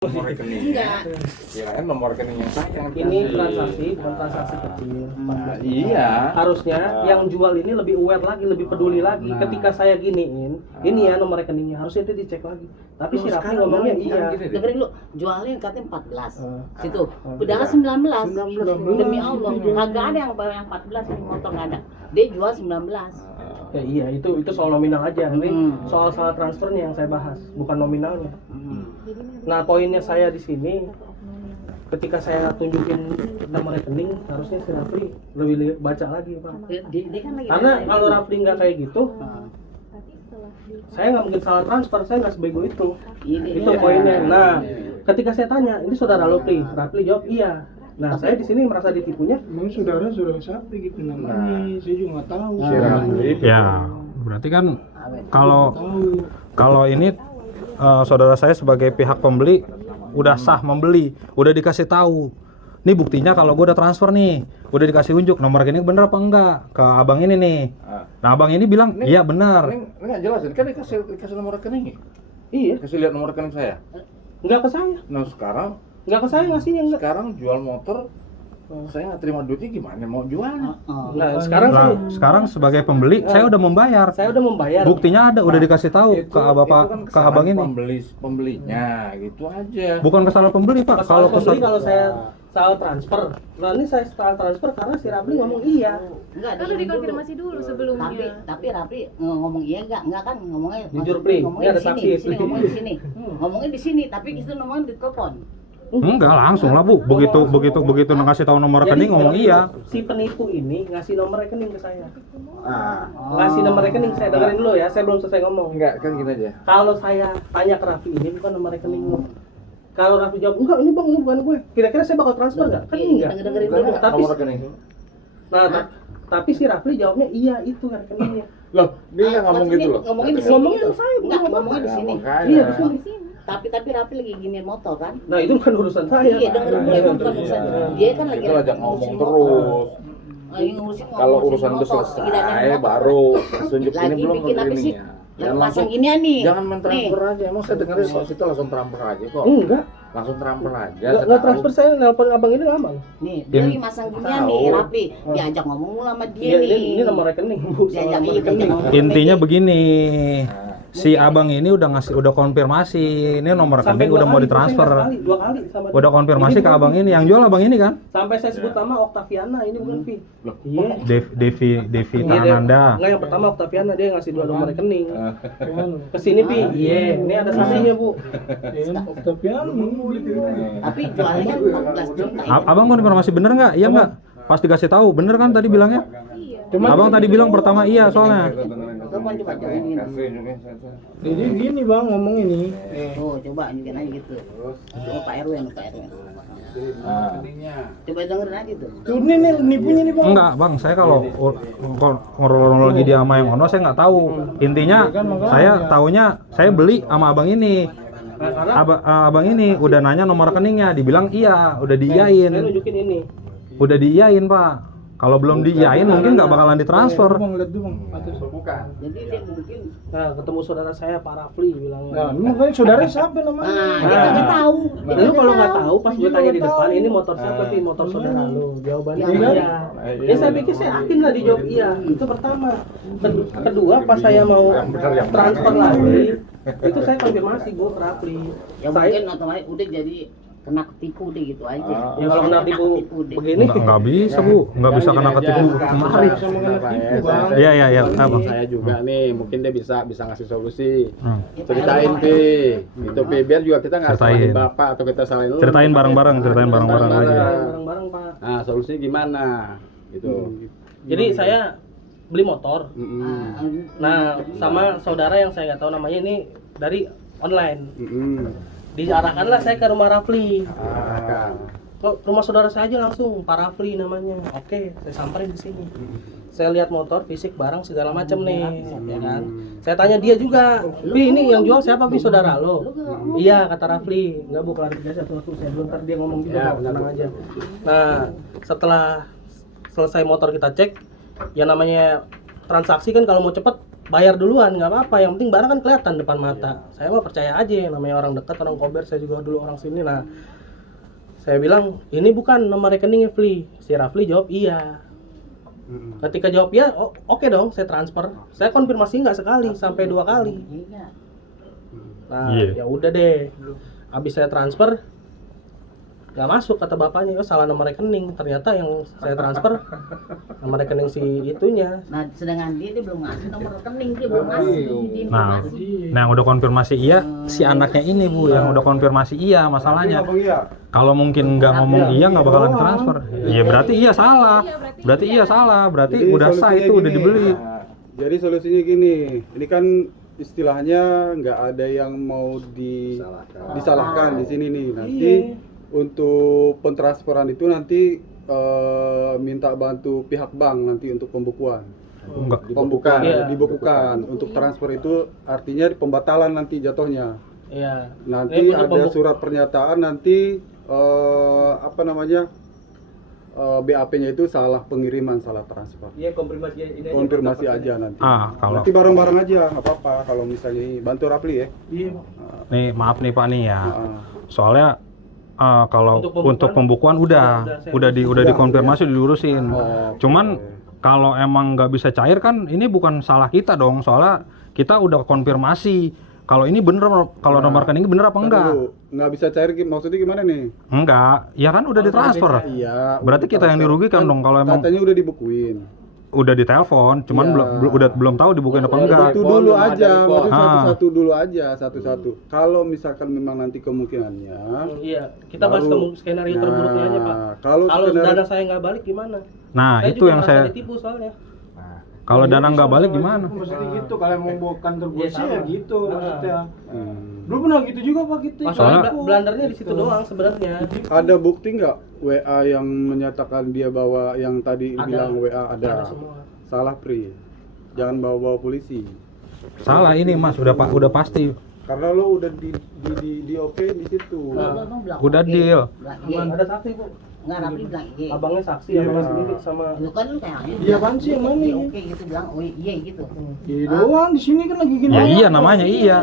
Nomor rekening. Enggak. Kirain nomor rekening yang saya. Ini transaksi, bukan transaksi kecil. Iya. Harusnya yang jual ini lebih aware lagi, lebih peduli lagi. Ketika saya giniin, ini ya nomor rekeningnya, harusnya itu dicek lagi. Tapi si Raffi ngomongnya iya. Dengerin lu, jualin katanya 14. Situ. Padahal 19. Demi Allah, kagak ada yang bayar yang 14 ini motor enggak ada. Dia jual 19. Ya iya, itu soal nominal aja. Ini soal salah transfernya yang saya bahas, bukan nominalnya. Nah, poinnya saya di sini, ketika saya tunjukin nomor rekening, harusnya si Raffi lebih baca lagi, Pak. Dia kan lagi Karena kalau Raffi nggak kayak gitu, saya nggak mungkin salah transfer, saya nggak sebego itu. Itu poinnya. Nah, ketika saya tanya, ini saudara lo, Raffi jawab iya. Nah, saya di sini merasa ditipunya. Emang saudara siapa gitu namanya? Saya juga nggak tahu. Ya, berarti kan kalau ini saudara saya sebagai pihak pembeli udah sah membeli, udah dikasih tahu. Nih buktinya kalau gue udah transfer nih, udah dikasih unjuk nomor rekening bener apa enggak ke abang ini nih. Nah abang ini bilang iya benar. Ini nggak jelasin kan dikasih nomor rekening. Iya, Kasih lihat nomor rekening saya. nggak ke saya. Nah sekarang Ngasihnya enggak. sekarang jual motor saya nggak terima duitnya gimana mau jualnya? Nah, sekarang Nah, sih sekarang sebagai pembeli saya udah membayar. saya udah membayar. Buktinya ada, udah dikasih tahu Itu ke bapak kan ke abang ini. pembelinya gitu aja. Bukan kesalahan pembeli pak. Kalau pembeli kesal- kalau saya salah transfer. Nah, ini saya salah transfer karena si Raffi ngomong iya. Enggak, Kan udah dikonfirmasi dulu sebelumnya. Tapi Raffi ngomong iya enggak kan ngomongnya Jujur, Pri. ngomongnya Ini ada di sini, saksi, di sini, Pri. ngomongnya di sini. Ngomongnya di sini, tapi itu ngomongnya di telepon. Enggak langsung lah bu. Begitu ngasih tahu nomor rekening ngomong iya. Si penipu ini ngasih nomor rekening ke saya. Ah, Ngasih nomor rekening, saya dengerin dulu ya, saya belum selesai ngomong. enggak kan gini aja. Kalau saya tanya ke Raffi, ini bukan nomor rekening lu. Kalau Raffi jawab, enggak ini bang, ini bukan gue. Kira-kira saya bakal transfer nggak? Kan enggak. Dengerin Bukan dulu. Tapi nomor rekening. Nah, tapi si Raffi jawabnya iya itu rekeningnya. Loh, dia nggak ngomong gitu loh. Ngomongin di sini. Ngomongin gitu. ke saya, Enggak, bukan ngomongnya di Nah, sini. makanya. Iya di sini. Tapi Raffi lagi giniin motor kan? Nah itu bukan urusan saya. Iya, dengerin dulu emang bukan urusan. Dia kan lagi Itu ajak ngomong ngurusin terus. motor. Lagi ngurusin Kalau ngurusin urusan udah motor, selesai giliran motor. baru tunjuk ini Lagi belum bikin apa sih? rekeningnya. Yang pasang ginian nih. Jangan mentransfer aja. Emang saya dengerin soal situ langsung transfer aja kok. Enggak, Langsung transfer aja. enggak transfer, saya nelpon abang ini lama. Nih, dia lagi masang ginian nih, Tahu. Raffi. Diajak ngomong mulu sama dia Iya, nih. ini nomor rekening, Bu. Diajak Nomor ngomong rekening. ngomong. Intinya begini. Si abang ini udah konfirmasi. Ini nomor Sampai rekening udah mau dua kali, ditransfer. dua kali sama dia. Udah konfirmasi Ini ke bukan abang Vi. ini, yang jual abang ini kan? Sampai saya sebut nama Octaviana, ini bukan Vi. Loh, Iya. Devi Iya, dia- Tananda. Enggak, yang pertama Octaviana, dia ngasih dua nomor rekening. Kesini Vi, iya, ini ada saksinya Bu. Tapi Tapi jualnya kan 14 juta. Abang konfirmasi bener nggak? Iya nggak? Pas dikasih tahu bener kan tadi bilangnya? Abang tadi bilang pertama iya soalnya. Coba jawabin. Jadi gini bang ngomong ini. Oh, coba nunjukin aja gitu. Oh, Pak RW, Pak RW. Coba dengerin aja tuh. Tuh nih nipunya nih bang. Enggak bang, saya kalau kronologi dia sama yang ono saya nggak tahu. Intinya saya taunya saya beli sama abang ini. Abang ini udah nanya nomor rekeningnya, dibilang iya, udah diiyain. Saya nunjukin ini. Udah diiyain pak. Kalau belum diiyain mungkin nggak bakalan ditransfer. Bang lihat dulu bang. Jadi dia mungkin Nah, ketemu saudara saya Pak Rafli bilangnya. Nah, ini makanya saudara siapa namanya? dia kagak tahu. Dia Lu kalau nggak tahu. tahu, pas gue tanya di depan, tahu. ini motor siapa sih? Motor saudara lu. Jawabannya Iya. iya. Ya saya pikir saya yakin lah dijawab iya. Itu pertama. Kedua, pas saya mau transfer lagi, itu saya konfirmasi gue ke Rafli. Ya Saya mungkin otomatis udah jadi kena ketipu deh gitu aja. ya kalau kena tipu deh. begini, Nggak bisa bu, nggak bisa kena ketipu kemari. Sama kena tipu bang. Iya iya iya. Apa? Saya juga nih mungkin dia bisa ngasih solusi. Ya, Ceritain Pak Pi, RW. itu Pi biar juga kita nggak Ceritain. salahin bapak atau kita salahin lu. Ceritain bareng-bareng, ceritain bareng-bareng aja. bareng-bareng Pak. Nah solusinya gimana? Gitu. Jadi saya beli motor. Mm-mm. Nah, sama saudara yang saya nggak tahu namanya ini dari online. Mm-mm. Diarahkanlah saya ke rumah Rafli. Kan. Kok rumah saudara saya aja langsung, Pak Rafli namanya. Oke, saya samperin ke sini. Saya lihat motor, fisik, barang segala macam nih, ya kan. Saya tanya dia juga, "Pi, ini yang jual siapa, Pi, saudara lo?" Iya, kata Rafli. Enggak, Bu, klarifikasi satu-satu. Saya belum ntar dia ngomong juga, Ya, Bu, benar, tenang Bu. aja. Nah, setelah selesai motor kita cek, yang namanya transaksi kan kalau mau cepet bayar duluan nggak apa-apa, yang penting barang kan kelihatan depan mata. Saya mah percaya aja, namanya orang dekat, orang kober, saya juga dulu orang sini. Nah, saya bilang ini bukan nomor rekeningnya Fli. Si Rafli jawab iya. Ketika jawab ya, oke dong, saya transfer. Saya konfirmasi nggak sekali, sampai 2 kali. Iya. Nah, Iya. ya udah deh. Habis saya transfer, nggak masuk kata bapaknya, oh salah nomor rekening. Ternyata yang saya transfer nomor rekening si itunya. Nah, sedangkan dia belum ngasih nomor rekening, dia belum ngasih di Nah, informasi. yang udah konfirmasi iya si anaknya ini Bu yang udah konfirmasi iya masalahnya. Kalau mungkin nggak ngomong iya nggak bakalan transfer. Iya berarti iya salah. Berarti iya salah. Berarti Jadi udah sah solusinya itu udah gini. dibeli. Jadi solusinya gini, ini kan istilahnya nggak ada yang mau disalahkan di sini nih. Nanti untuk pentransferan itu nanti minta bantu pihak bank nanti untuk pembukuan. Enggak. Pembukaan, Iya. dibukukan. Untuk transfer itu artinya pembatalan nanti jatuhnya. Iya. Nanti Ini untuk ada surat pernyataan nanti apa namanya BAP-nya itu salah pengiriman, salah transfer. Iya, Konfirmasi aja nanti. Kalau Nanti bareng-bareng aja, nggak apa-apa. Kalau misalnya ini bantu Rafli ya. Iya. nih maaf nih Pak nih ya. Ah. Soalnya kalau Untuk untuk pembukuan, pembukuan saya udah dikonfirmasi dilurusin. Oh, Cuman kalau emang nggak bisa cair kan ini bukan salah kita dong. Soalnya kita udah konfirmasi kalau ini bener, kalau nomor rekening bener apa enggak? Nggak bisa cair, maksudnya gimana nih? Enggak, ya kan udah ditransfer. Iya. Berarti kita yang dirugikan dong kalau emang Katanya udah dibukuin. udah ditelepon, cuman Iya. belum tahu dibukuin apa enggak. Itu dulu aja, maksudnya Ah. satu-satu dulu aja, satu-satu. Kalau misalkan memang nanti kemungkinannya, Iya, kita bahas baru- skenario terburuknya aja, Pak. Kalau Kalau skenario- dana saya nggak balik gimana? Nah, Saya itu juga yang merasa saya ditipu soalnya. kalau dana nggak balik gimana? Maksudnya gitu, kalau mau bawa kantor Iya, polisi ya sama. gitu maksudnya. Hmm. Dulu pernah gitu juga Pak kita. Masalahnya Soalnya- blendernya di situ doang sebenarnya. Ada bukti nggak WA yang menyatakan dia bahwa yang tadi Ada. bilang WA Ada ada? semua. Salah Pri, jangan bawa-bawa polisi. Salah ini Mas, udah pasti. Karena lo udah di oke di situ. Udah deal. Ada saksi, Bu. Enggak, Rafli bilang iya. Abangnya saksi, Iya, abangnya Mas. sendiri sama Lu kan lu kayaknya. Iya, apaan sih, yang mana? Oke gitu bilang, oh iya gitu. Iya doang di sini kan lagi gini. Ya iya namanya iya.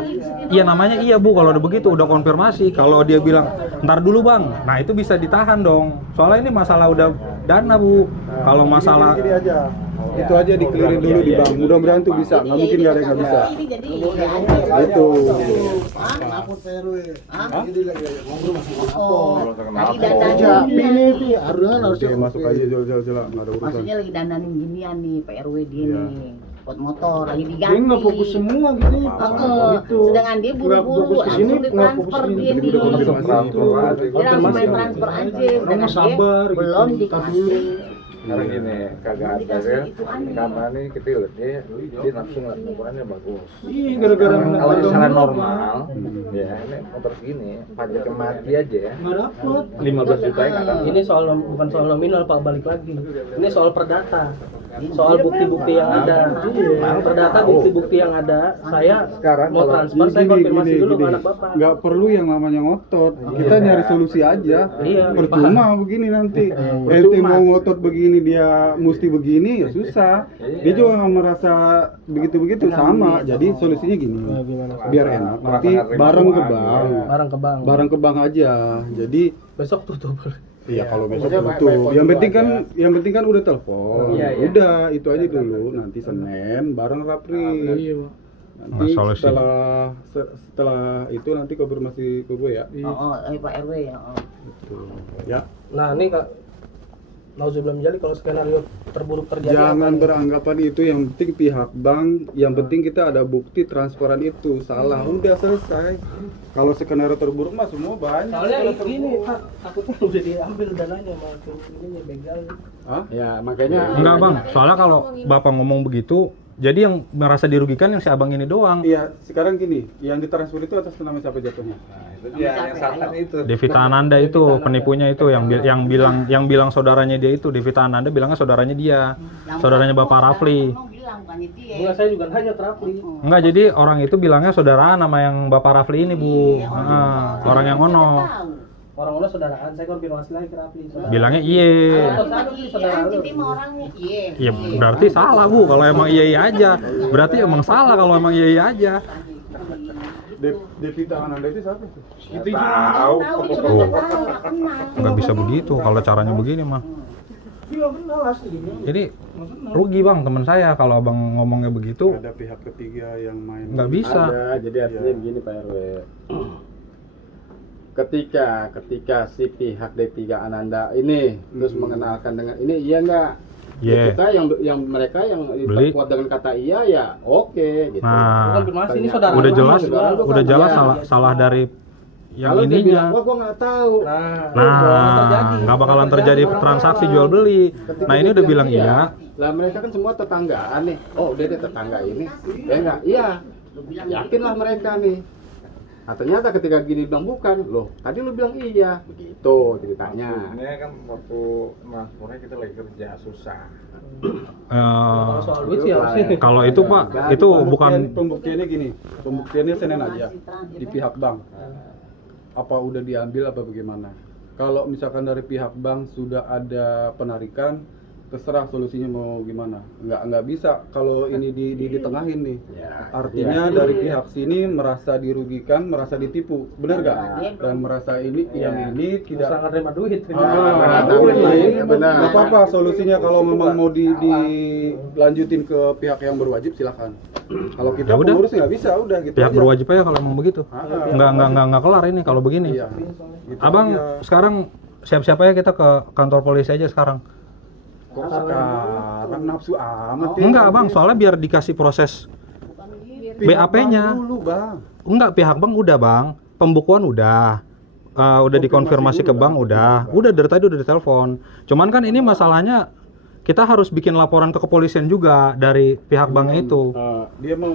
Iya namanya iya Bu kalau udah begitu udah konfirmasi. Kalau dia bilang ntar dulu Bang. Nah, itu bisa ditahan dong. Soalnya ini masalah udah dana Bu. Kalau masalah Gini aja. Itu aja dikelirin dulu di bank. Mudah-mudahan tuh bisa. Nggak mungkin nggak ada yang nggak bisa. Ini jadi Itu. Oh, lagi Aja, dandanin. ini harusnya Oke, masuk aja jol-jol nggak ada urusan. Maksudnya lagi dandanin ginian nih, PRW dia Iya. nih. Pot motor lagi Dia diganti. nggak fokus semua gitu. Heeh. Sedangkan dia Nggak buru-buru fokus ke sini, langsung nggak fokus ditransfer ke sini. dia Jadi nih. udah konfirmasi itu. Dia langsung main transfer aja. Sedangkan dia sabar gitu, belum ntar dikasih. Sekarang gini, kagak ada ya. Karena ini kita lihat dia nafsu ngeliat ukurannya bagus. Iya, gara-gara Kalau ada misalnya motor, normal, ya ini motor segini, pajaknya mati aja ya. nggak dapet. 15 juta ya nggak dapat. ini soal bukan soal nominal Pak, balik lagi. Ini soal perdata. Soal bukti-bukti yang ada. Perdata bukti-bukti yang ada. Saya Sekarang mau kalau transfer, saya konfirmasi dulu ke anak Bapak. Nggak perlu yang namanya ngotot. Kita nyari solusi aja. Iya, Percuma begini nanti. Ente mau ngotot begini dia mesti begini ya susah. Dia juga nggak merasa begitu-begitu sama. Jadi solusinya gini. Biar enak. Nanti bareng ke bank. Barang ke bank. Bareng ke bank aja. Jadi Besok tutup. iya kalau besok tutup. Yang penting kan udah telepon. Iya, iya. Udah itu aja dulu. Nanti Senin bareng Rapri. Nanti Solusi. setelah itu nanti konfirmasi ke gue ya. Oh, Pak RW ya. Oh. Gitu. Ya. Nah, ini Kak, nauzubillah min dzalik, kalau skenario terburuk terjadi Jangan apa? beranggapan itu, yang penting pihak bank, yang penting kita ada bukti transferan itu salah, udah selesai. Kalau skenario terburuk mah semua banyak. Soalnya gini Pak, takutnya udah diambil dananya sama ini begal. Hah? Ya makanya enggak Bang. Soalnya kalau Bapak ngomong begitu, jadi yang merasa dirugikan yang si Abang ini doang. Iya, sekarang gini, yang ditransfer itu atas nama siapa jatuhnya? itu dia yang salah itu. Devita Ananda itu penipunya itu yang bilang saudaranya dia itu. Devita Ananda bilangnya saudaranya dia. Saudaranya Bapak Rafli. Bilang bukan itu ya. Enggak, saya juga nanya Trafli. Enggak, jadi orang itu bilangnya saudaraan sama yang Bapak Rafli ini, Bu. Heeh, orang yang ono. Orang-orang saudaraan, saya konfirmasi lagi ke Rapli. Saudara. Bilangnya iya. Jadi mah orangnya iya. Ya berarti salah Bu kalau emang iya aja. Berarti emang salah kalau emang iya aja. Devita Ananda itu siapa tuh? Itu tahu. Oh. Nggak bisa begitu kalau caranya begini mah. Dia nggak kenal asli. Jadi rugi Bang teman saya kalau Abang ngomongnya begitu. Ada pihak ketiga yang main. Nggak bisa. Ada, jadi artinya Iya. begini Pak RW. Ketika si pihak D3 Ananda ini terus mengenalkan dengan ini iya enggak? Iya. Kita yang mereka yang Beli. kuat dengan kata iya ya oke gitu. Nah, Konfirmasi ini saudara. udah lu, jelas, saudara lu kan. udah jelas Iya. salah dari yang Kalau dia bilang, ininya. wah gua nggak tahu. Nah, nggak bakalan terjadi transaksi jual beli. Ketika Nah ini dia udah bilang iya. Lah mereka kan semua tetanggaan nih. Oh udah deh tetangga ini. Ya enggak? Iya. Yakinlah mereka nih. Nah ternyata ketika gini bilang bukan, loh tadi lu bilang iya, begitu ceritanya. Ini kan waktu transportnya kita lagi kerja susah. Eh, Soal duit sih harusnya. kalau itu Pak, itu bukan Pembuktiannya gini. Pembuktiannya Senin aja di pihak bank. Apa udah diambil apa bagaimana? Kalau misalkan dari pihak bank sudah ada penarikan, terserah solusinya mau gimana. Nggak bisa kalau ini ditengahin nih. Ya, Artinya dari pihak sini merasa dirugikan, merasa ditipu, benar nggak? Dan merasa ini yang ini Tidak tidak. sangat terima duit. benar. Nggak apa-apa solusinya kalau memang mau dilanjutin ke pihak yang berwajib silahkan. Kalau kita Ya udah. pengurus nggak bisa, udah gitu. pihak aja. berwajib aja kalau emang begitu. Nggak kelar ini kalau begini. Iya. Gitu Abang aja. sekarang siap-siap aja kita ke kantor polisi aja sekarang. Kok sekarang nafsu amat ya? Enggak Bang, soalnya biar dikasih proses Pihak BAP-nya. bank dulu bang. Enggak, pihak bank udah Bang, pembukuan udah. Udah dikonfirmasi ke bank udah dari tadi udah ditelepon. Cuman kan ini masalahnya kita harus bikin laporan ke kepolisian juga dari pihak bank itu. Dia mau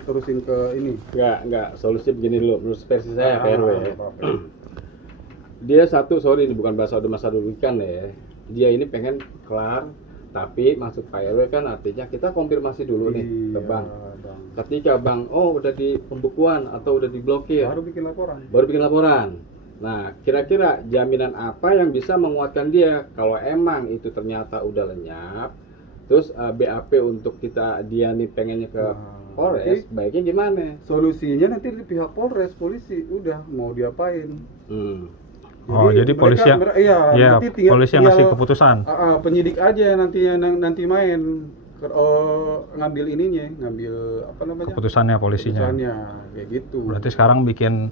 terusin ke ini. Enggak, solusi begini dulu menurut versi saya Pak RW. Dia satu, sorry ini bukan bahasa masa dudukan ya. Dia ini pengen kelar, tapi maksud Pak RW kan artinya kita konfirmasi dulu nih ke bank. Bang. Ketika bank udah di pembukuan atau udah diblokir, Baru bikin laporan. baru bikin laporan. Nah, kira-kira jaminan apa yang bisa menguatkan dia kalau emang itu ternyata udah lenyap, terus BAP untuk dia nih pengennya ke Polres, baiknya gimana? Solusinya nanti di pihak Polres, polisi udah mau diapain. Oh, jadi polisi yang ya, nanti tinggal- polisi yang ngasih tinggal, keputusan. penyidik aja nanti main ngambil ininya, ngambil apa namanya? Keputusannya polisinya. Keputusannya, kayak gitu. Berarti sekarang bikin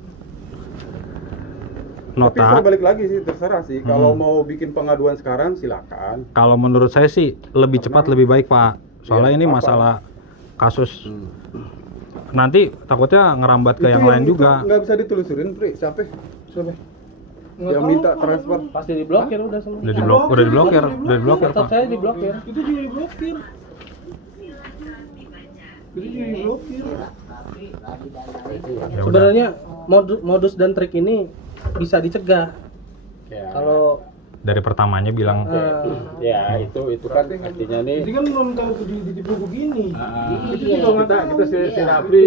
Tapi saya nota. balik lagi sih, terserah sih. Kalau mau bikin pengaduan sekarang silakan. Kalau menurut saya sih lebih cepat lebih baik Pak. Soalnya Iya, ini apa? masalah kasus nanti takutnya ngerambat ke yang lain juga. Nggak bisa ditelusurin, Pri. Siapa? Yang minta transfer. Pasti diblokir udah semua. Udah diblokir Tetap Pak. saya diblokir. Itu juga diblokir. Itu juga diblokir. Ya udah. Sebenarnya modus dan trik ini bisa dicegah. Ya, Kalau Dari pertamanya bilang ya itu kan artinya nih. Jadi kan belum tahu ditipu begini. Kita si Rapli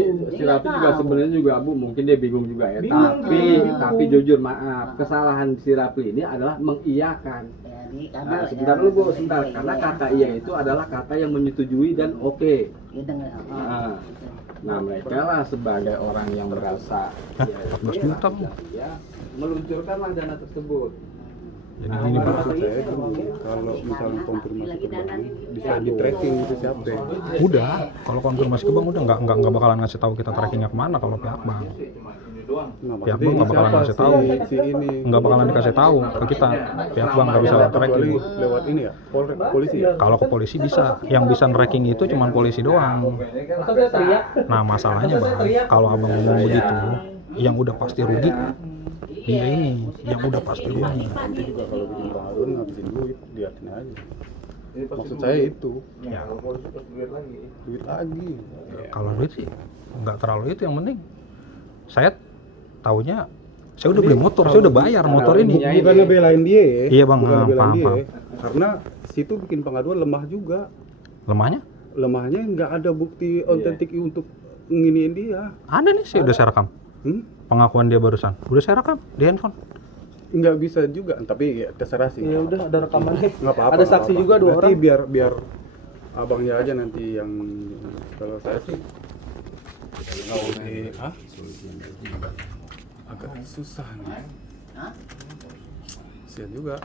juga sebenarnya juga Bu mungkin dia bingung juga ya. Bingung, Tapi jujur maaf, kesalahan si Rapli ini adalah mengiyakan. Jadi Nah, sebentar dulu Bu, sebentar. Karena kata iya itu adalah kata yang menyetujui dan oke. Nah, mereka lah sebagai orang yang merasa 14 juta, Bu. ya meluncurkanlah dana tersebut. Jadi ini Pak. Maksud saya gini, kalau misalnya konfirmasi ke bank bisa di tracking itu siapa. Udah, kalau konfirmasi ke bank udah nggak bakalan ngasih tahu kita trackingnya kemana kalau pihak bank. Nah, Pihak maksudnya bank nggak bakalan siapa ngasih tahu. si ini. Nggak bakalan dikasih tahu ke kita. Pihak bank nggak bisa Kecuali tracking. lewat ini ya, polisi ya. Kalau ke polisi bisa, yang bisa tracking itu cuma polisi doang. masa saya teriak. Nah masalahnya Bang, kalau abang ngomong begitu, yang udah pasti rugi dia ini, yang udah pasti rugi. Nanti juga kalau bikin pengaduan ngabisin duit, liatin aja. Maksud saya itu, Ya, duit lagi. kalau duit sih nggak terlalu itu, yang penting saya taunya saya udah beli motor, saya udah bayar motor ini. Bukan ngebelain dia ya. Iya, Bang. Bukan ngebelain Paham, dia paham. ya. Karena situ bikin pengaduan lemah juga. Lemahnya? Lemahnya nggak ada bukti otentik untuk nginiin dia. Ada nih sih, udah saya rekam. pengakuan dia barusan. Udah saya rekam di handphone. Nggak bisa juga, tapi ya terserah sih. Ya udah ada rekamannya. Nggak apa-apa. Ada nggak saksi apa-apa. juga 2 Nanti orang. biar abangnya aja nanti yang, kalau saya sih agak susah nih. Hah? Kasihan juga.